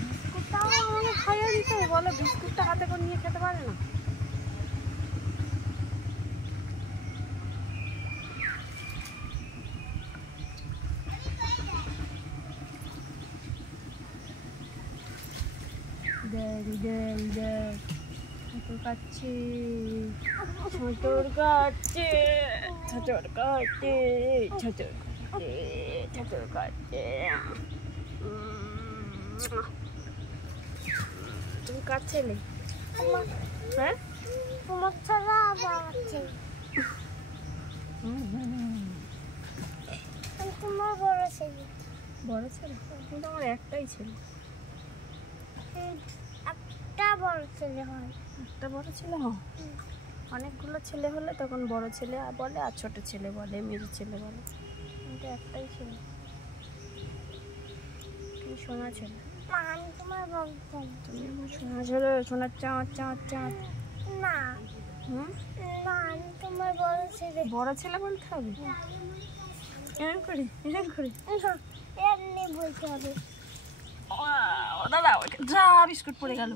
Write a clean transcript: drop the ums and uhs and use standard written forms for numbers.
বিস্কুটটাও আমাকে খাইয়ে দিতে বলো, বিস্কুটটা হাতে করে নিয়ে খেতে পারে না। ছোটর কাছে ছোটর কাছে ছোটর কাছে ছোটর কাছে ছোটর কাছে। তুমি কার ছেলে? হ্যাঁ তোমার ছাড়া বাবা ছেলে, তোমার বড় ছেলে। বড় ছেলে? কিন্তু আমার একটাই ছেলে। একটা বড় ছেলে হয়। একটা বড় ছেলে হয়? অনেকগুলো ছেলে হলে তখন বড় ছেলে বলে আর ছোট ছেলে বলে, মেজো ছেলে বলে। কিন্তু একটাই ছেলে। তুমি সোনা ছেলে। আমি তোমার বড় ছেলে। তুমি আমার সোনা ছেলে, সোনার চাঁদ চাঁদ চাঁদ। না না, আমি তোমার বড় ছেলে। বড় ছেলে বলতে হবে? এরকম করে এরকম করে এমনি বলতে হবে। দাদা যা বিস্কুট পড়ে গেল।